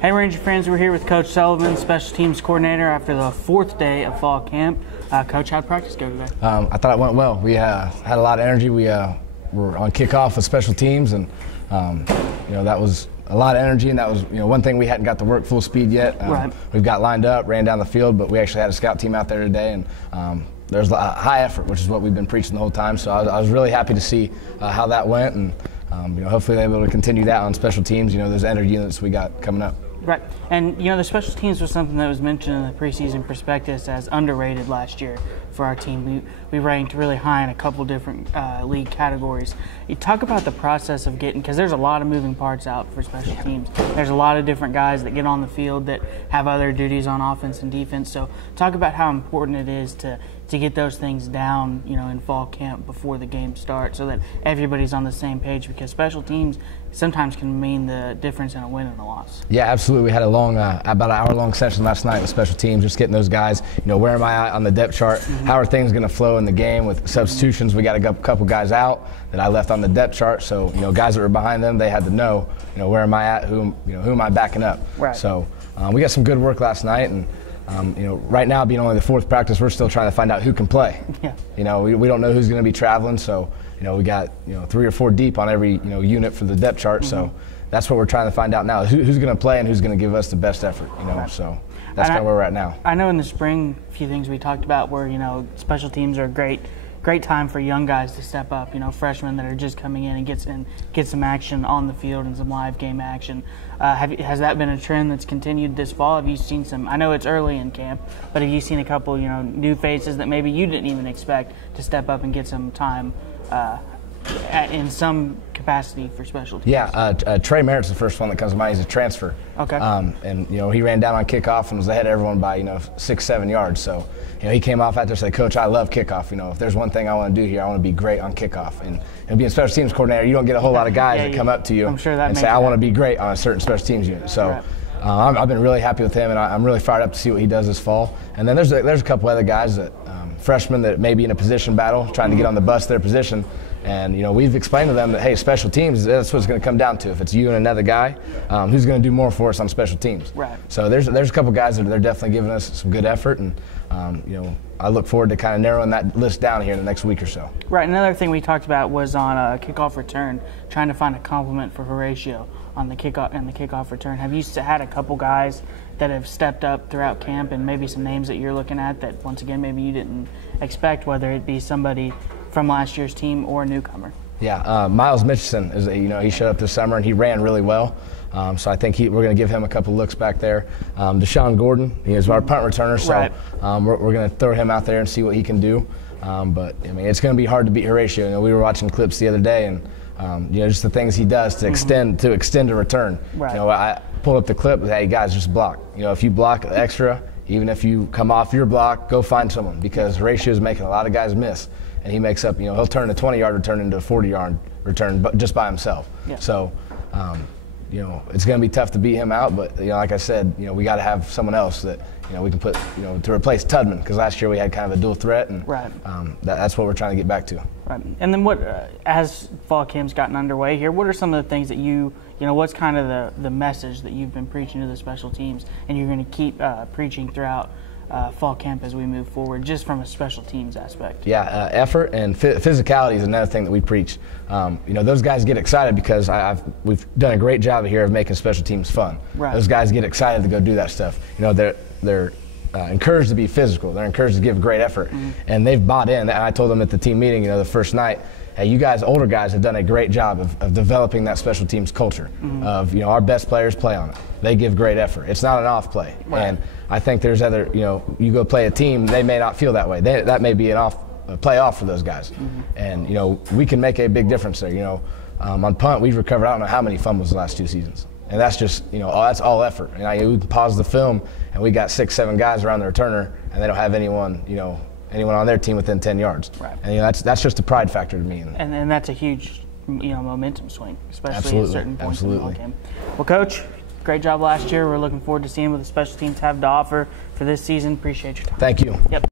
Hey Ranger fans, we're here with Coach Sullivan, special teams coordinator, after the 4th day of fall camp. Coach, how'd practice go today? I thought it went well. We had a lot of energy. We were on kickoff with special teams, and that was a lot of energy, and that was one thing we hadn't got to work full speed yet. Right. We've got lined up, ran down the field, but we actually had a scout team out there today, and there's a high effort, which is what we've been preaching the whole time. So I was really happy to see how that went, and hopefully they're able to continue that on special teams. Those enter units we got coming up. Right, and the special teams was something that was mentioned in the preseason prospectus as underrated last year for our team. We ranked really high in a couple different league categories. You talk about the process of getting, because there's a lot of moving parts out for special teams. There's a lot of different guys that get on the field that have other duties on offense and defense. So talk about how important it is to get those things down, in fall camp before the game starts, so that everybody's on the same page, because special teams sometimes can mean the difference in a win and a loss. Yeah, absolutely. We had a long, about an hour-long session last night with special teams, just getting those guys, where am I at on the depth chart? Mm-hmm. How are things going to flow in the game with substitutions? We got a couple guys out that I left on the depth chart, so guys that were behind them, they had to know, where am I at? Who am I backing up? Right. So we got some good work last night, and right now, being only the 4th practice, we're still trying to find out who can play. Yeah. We don't know who's going to be traveling, so we got 3 or 4 deep on every unit for the depth chart. Mm-hmm. So that's what we're trying to find out now: who's going to play and who's going to give us the best effort. Right. So that's kind of where we're at now. I know in the spring, a few things we talked about were special teams are a great time for young guys to step up. Freshmen that are just coming in and get some action on the field and some live game action. Has that been a trend that's continued this fall? Have you seen some? I know it's early in camp, but have you seen a couple new faces that maybe you didn't even expect to step up and get some time in some capacity for special teams? Yeah, Trey Merritt's the first one that comes to mind. He's a transfer. Okay. And he ran down on kickoff and was ahead of everyone by 6-7 yards. So he came off after and said, "Coach, I love kickoff. If there's one thing I want to do here, I want to be great on kickoff." And being a special teams coordinator, you don't get a whole lot of guys that come up to you and say, "I want to be great on a certain special teams unit." So. Right. I've been really happy with him, and I'm really fired up to see what he does this fall. And then there's a couple other guys that freshmen that may be in a position battle, trying to get on the bus their position. And we've explained to them that, hey, special teams, that's what it's going to come down to. If it's you and another guy, who's going to do more for us on special teams? Right. So there's a couple guys that they're definitely giving us some good effort, and I look forward to kind of narrowing that list down here in the next week or so. Right. Another thing we talked about was on a kickoff return, trying to find a complement for Horatio on the kickoff return. Have you had a couple guys that have stepped up throughout camp, and maybe some names that you're looking at that, once again, maybe you didn't expect, whether it be somebody from last year's team or a newcomer? Yeah, Miles Mitchison is he showed up this summer and he ran really well. So I think we're going to give him a couple looks back there. Deshaun Gordon, he is our punt returner, so right. We're going to throw him out there and see what he can do. But it's going to be hard to beat Horatio. We were watching clips the other day, and just the things he does to extend a return. Right. I pulled up the clip. Hey guys, just block. If you block extra, even if you come off your block, go find someone, because Horatio is making a lot of guys miss. And he makes up, he'll turn a 20-yard return into a 40-yard return, but just by himself. Yeah. So, it's going to be tough to beat him out. But like I said, we got to have someone else that we can put, to replace Tudman, because last year we had kind of a dual threat, and right. That's what we're trying to get back to. Right. And then as fall camp's gotten underway here, what are some of the things that what's kind of the message that you've been preaching to the special teams, and you're going to keep preaching throughout fall camp as we move forward, just from a special teams aspect? Yeah, effort and physicality is another thing that we preach. Those guys get excited because we've done a great job here of making special teams fun. Right. Those guys get excited to go do that stuff. They're encouraged to be physical. They're encouraged to give great effort, and they've bought in. And I told them at the team meeting, the first night, hey, you guys, older guys, have done a great job of developing that special teams culture. Of our best players play on it. They give great effort. It's not an off play. Right. And I think there's other, you go play a team, they may not feel that way. That may be a play off for those guys. And we can make a big difference there. On punt, we've recovered I don't know how many fumbles the last 2 seasons. And that's just, that's all effort. And we pause the film, and we got 6-7 guys around the returner, and they don't have anyone on their team within 10 yards. Right. And that's just a pride factor to me. And that's a huge momentum swing, especially absolutely. at certain points absolutely. in the ball game. Well, Coach, great job last year. We're looking forward to seeing what the special teams have to offer for this season. Appreciate your time. Thank you. Yep.